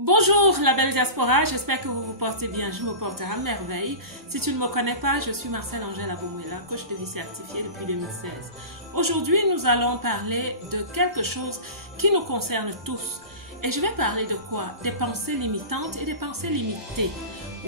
Bonjour la belle diaspora, j'espère que vous vous portez bien, je me porte à merveille. Si tu ne me connais pas, je suis Marcel Angèle Abomwela, coach de vie certifié depuis 2016. Aujourd'hui, nous allons parler de quelque chose qui nous concerne tous. Et je vais parler de quoi? Des pensées limitantes et des pensées limitées.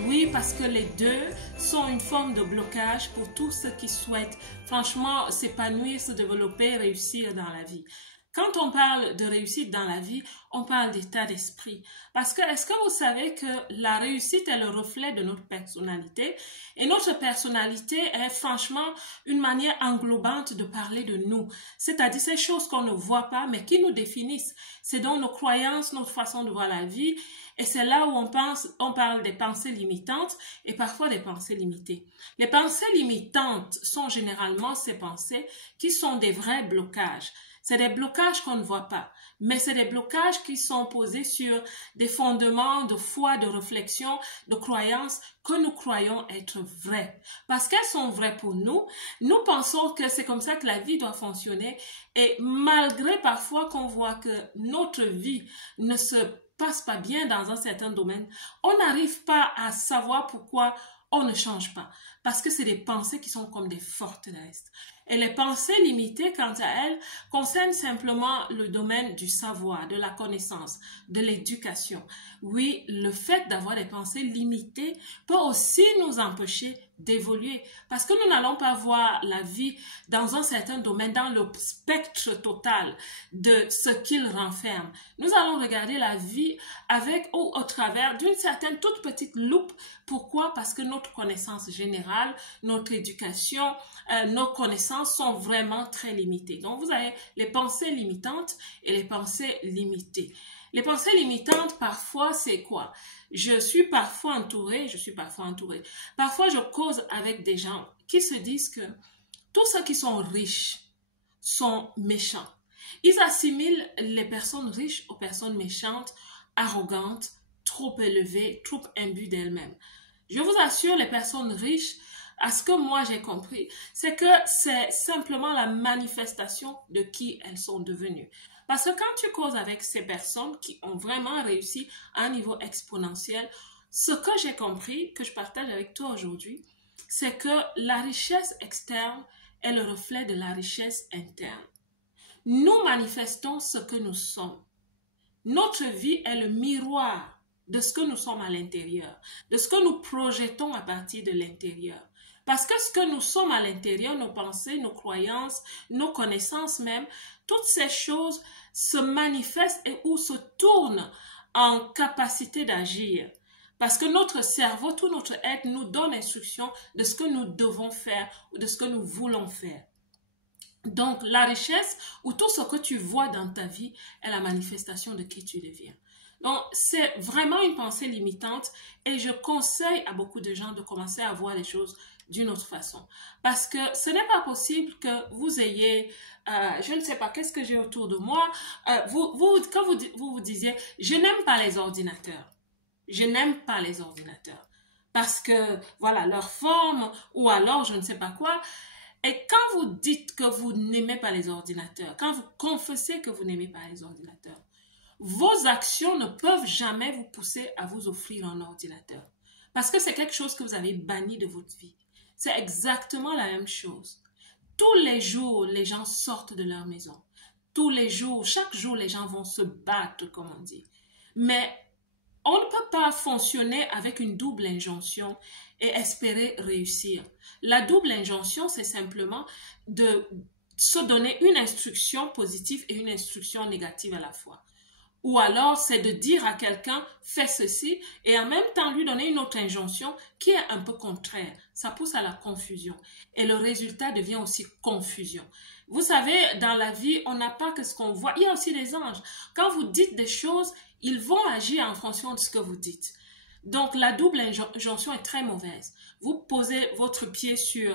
Oui, parce que les deux sont une forme de blocage pour tous ceux qui souhaitent franchement s'épanouir, se développer, réussir dans la vie. Quand on parle de réussite dans la vie, on parle d'état d'esprit. Parce que, est-ce que vous savez que la réussite est le reflet de notre personnalité? Et notre personnalité est franchement une manière englobante de parler de nous. C'est-à-dire ces choses qu'on ne voit pas, mais qui nous définissent. C'est donc nos croyances, notre façon de voir la vie. Et c'est là où on parle des pensées limitantes et parfois des pensées limitées. Les pensées limitantes sont généralement ces pensées qui sont des vrais blocages. C'est des blocages qu'on ne voit pas, mais c'est des blocages qui sont posés sur des fondements de foi, de réflexion, de croyances que nous croyons être vraies. Parce qu'elles sont vraies pour nous, nous pensons que c'est comme ça que la vie doit fonctionner et malgré parfois qu'on voit que notre vie ne se passe pas bien dans un certain domaine, on n'arrive pas à savoir pourquoi on ne change pas. Parce que c'est des pensées qui sont comme des forteresses. Et les pensées limitées, quant à elles, concernent simplement le domaine du savoir, de la connaissance, de l'éducation. Oui, le fait d'avoir des pensées limitées peut aussi nous empêcher d'évoluer parce que nous n'allons pas voir la vie dans un certain domaine, dans le spectre total de ce qu'il renferme. Nous allons regarder la vie avec ou au travers d'une certaine toute petite loupe. Pourquoi? Parce que notre connaissance générale, notre éducation, nos connaissances sont vraiment très limitées. Donc, vous avez les pensées limitantes et les pensées limitées. Les pensées limitantes, parfois, c'est quoi? Je suis parfois entourée. Parfois, je cause avec des gens qui se disent que tous ceux qui sont riches sont méchants. Ils assimilent les personnes riches aux personnes méchantes, arrogantes, trop élevées, trop imbues d'elles-mêmes. Je vous assure, les personnes riches, à ce que moi j'ai compris, c'est que c'est simplement la manifestation de qui elles sont devenues. Parce que quand tu causes avec ces personnes qui ont vraiment réussi à un niveau exponentiel, ce que j'ai compris, que je partage avec toi aujourd'hui, c'est que la richesse externe est le reflet de la richesse interne. Nous manifestons ce que nous sommes. Notre vie est le miroir de ce que nous sommes à l'intérieur, de ce que nous projetons à partir de l'intérieur. Parce que ce que nous sommes à l'intérieur, nos pensées, nos croyances, nos connaissances même, toutes ces choses se manifestent et ou se tournent en capacité d'agir. Parce que notre cerveau, tout notre être nous donne instruction de ce que nous devons faire ou de ce que nous voulons faire. Donc, la richesse ou tout ce que tu vois dans ta vie est la manifestation de qui tu deviens. Donc, c'est vraiment une pensée limitante et je conseille à beaucoup de gens de commencer à voir les choses d'une autre façon. Parce que ce n'est pas possible que vous ayez, je ne sais pas, qu'est-ce que j'ai autour de moi, quand vous disiez, je n'aime pas les ordinateurs. Je n'aime pas les ordinateurs. Parce que, voilà, leur forme ou alors je ne sais pas quoi. Et quand vous dites que vous n'aimez pas les ordinateurs, quand vous confessez que vous n'aimez pas les ordinateurs, vos actions ne peuvent jamais vous pousser à vous offrir un ordinateur. Parce que c'est quelque chose que vous avez banni de votre vie. C'est exactement la même chose. Tous les jours, les gens sortent de leur maison. Tous les jours, chaque jour, les gens vont se battre, comme on dit. Mais on ne peut pas fonctionner avec une double injonction et espérer réussir. La double injonction, c'est simplement de se donner une instruction positive et une instruction négative à la fois. Ou alors, c'est de dire à quelqu'un, fais ceci, et en même temps lui donner une autre injonction qui est un peu contraire. Ça pousse à la confusion. Et le résultat devient aussi confusion. Vous savez, dans la vie, on n'a pas que ce qu'on voit. Il y a aussi des anges. Quand vous dites des choses, ils vont agir en fonction de ce que vous dites. Donc, la double injonction est très mauvaise. Vous posez votre pied sur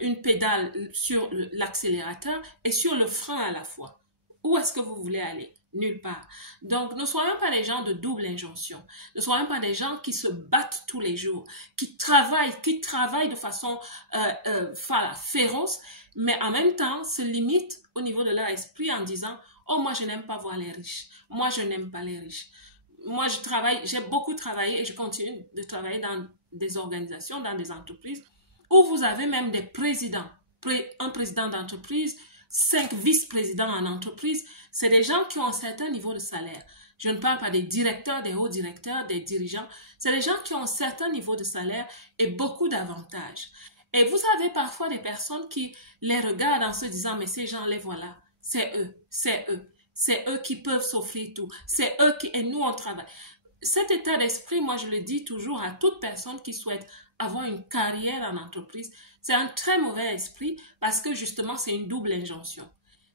une pédale, sur l'accélérateur et sur le frein à la fois. Où est-ce que vous voulez aller? Nulle part. Donc, ne soyons pas des gens de double injonction. Ne soyons pas des gens qui se battent tous les jours, qui travaillent de façon féroce, mais en même temps se limitent au niveau de leur esprit en disant « Oh, moi, je n'aime pas voir les riches. Moi, je n'aime pas les riches. » moi, j'ai beaucoup travaillé et je continue de travailler dans des organisations, dans des entreprises où vous avez même des présidents, un président d'entreprise, 5 vice-présidents en entreprise. C'est des gens qui ont un certain niveau de salaire. Je ne parle pas des directeurs, des hauts directeurs, des dirigeants. C'est des gens qui ont un certain niveau de salaire et beaucoup d'avantages. Et vous avez parfois des personnes qui les regardent en se disant, mais ces gens, les voilà, c'est eux, c'est eux. C'est eux qui peuvent s'offrir tout. C'est eux qui... Et nous, on travaille. Cet état d'esprit, moi, je le dis toujours à toute personne qui souhaite avoir une carrière en entreprise, c'est un très mauvais esprit parce que justement, c'est une double injonction.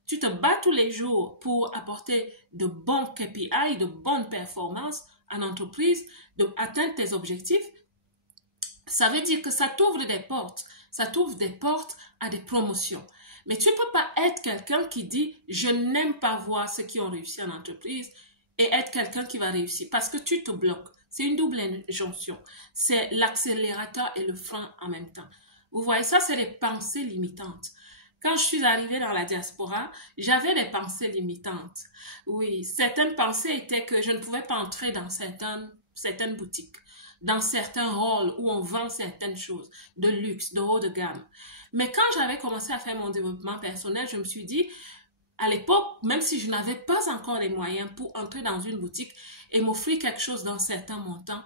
Tu te bats tous les jours pour apporter de bons KPI, de bonnes performances en entreprise, d'atteindre tes objectifs. Ça veut dire que ça t'ouvre des portes. Ça t'ouvre des portes à des promotions. Mais tu ne peux pas être quelqu'un qui dit « je n'aime pas voir ceux qui ont réussi en entreprise » et être quelqu'un qui va réussir parce que tu te bloques. C'est une double injonction. C'est l'accélérateur et le frein en même temps. Vous voyez, ça, c'est des pensées limitantes. Quand je suis arrivée dans la diaspora, j'avais des pensées limitantes. Oui, certaines pensées étaient que je ne pouvais pas entrer dans certaines boutiques, dans certains halls où on vend certaines choses de luxe, de haut de gamme. Mais quand j'avais commencé à faire mon développement personnel, je me suis dit, à l'époque, même si je n'avais pas encore les moyens pour entrer dans une boutique et m'offrir quelque chose d'un certain montant,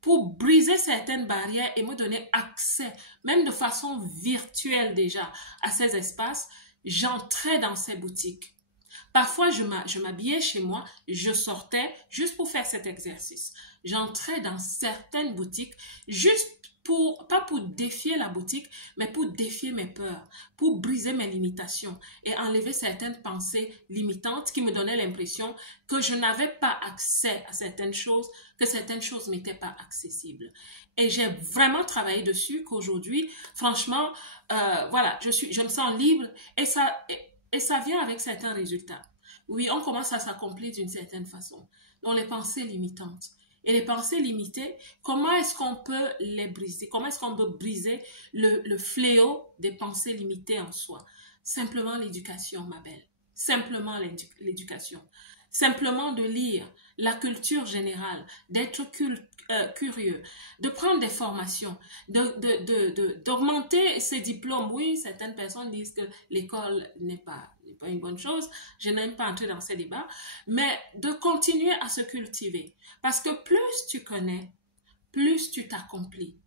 pour briser certaines barrières et me donner accès, même de façon virtuelle déjà, à ces espaces, j'entrais dans ces boutiques. Parfois, je m'habillais chez moi, je sortais juste pour faire cet exercice. J'entrais dans certaines boutiques juste pas pour défier la boutique, mais pour défier mes peurs, pour briser mes limitations et enlever certaines pensées limitantes qui me donnaient l'impression que je n'avais pas accès à certaines choses, que certaines choses m'étaient pas accessibles. Et j'ai vraiment travaillé dessus qu'aujourd'hui, franchement, voilà, je me sens libre et ça vient avec certains résultats. Oui, on commence à s'accomplir d'une certaine façon. Donc, les pensées limitantes. Et les pensées limitées, comment est-ce qu'on peut les briser? Comment est-ce qu'on peut briser le fléau des pensées limitées en soi? Simplement l'éducation, ma belle. Simplement l'éducation. Simplement de lire la culture générale, d'être curieux, de prendre des formations, d'augmenter ses diplômes. Oui, certaines personnes disent que l'école n'est pas une bonne chose. Je n'aime pas entrer dans ces débats, mais de continuer à se cultiver. Parce que plus tu connais, plus tu t'accomplis.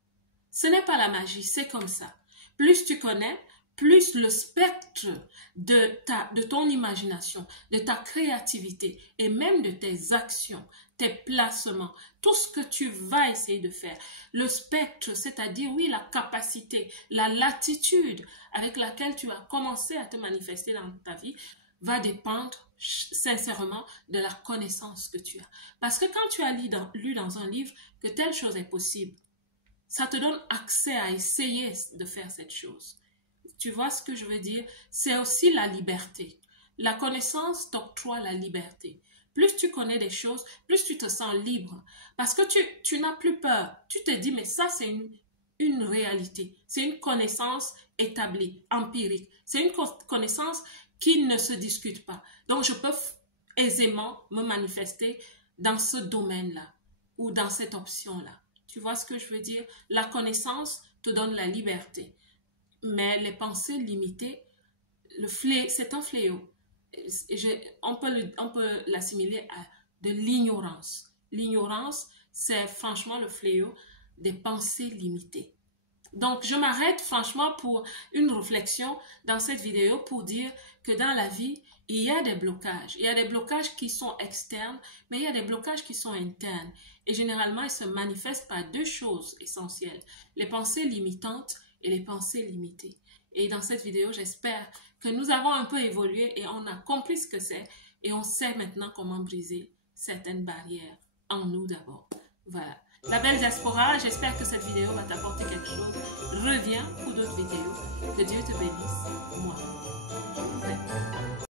Ce n'est pas la magie, c'est comme ça. Plus tu connais, plus le spectre de ton imagination, de ta créativité et même de tes actions, tes placements, tout ce que tu vas essayer de faire. Le spectre, c'est-à-dire, oui, la capacité, la latitude avec laquelle tu vas commencer à te manifester dans ta vie, va dépendre sincèrement de la connaissance que tu as. Parce que quand tu as lu dans un livre que telle chose est possible, ça te donne accès à essayer de faire cette chose. Tu vois ce que je veux dire? C'est aussi la liberté. La connaissance t'octroie la liberté. Plus tu connais des choses, plus tu te sens libre. Parce que tu n'as plus peur. Tu te dis, mais ça, c'est une réalité. C'est une connaissance établie, empirique. C'est une connaissance qui ne se discute pas. Donc, je peux aisément me manifester dans ce domaine-là ou dans cette option-là. Tu vois ce que je veux dire? La connaissance te donne la liberté. Mais les pensées limitées, c'est un fléau. On peut l'assimiler à de l'ignorance. L'ignorance, c'est franchement le fléau des pensées limitées. Donc, je m'arrête franchement pour une réflexion dans cette vidéo pour dire que dans la vie, il y a des blocages. Il y a des blocages qui sont externes, mais il y a des blocages qui sont internes. Et généralement, ils se manifestent par deux choses essentielles. Les pensées limitantes et les pensées limitées. Et dans cette vidéo, j'espère que nous avons un peu évolué et on a compris ce que c'est et on sait maintenant comment briser certaines barrières en nous d'abord. Voilà. La belle diaspora, j'espère que cette vidéo va t'apporter quelque chose. Reviens pour d'autres vidéos. Que Dieu te bénisse. Moi, je vous aime.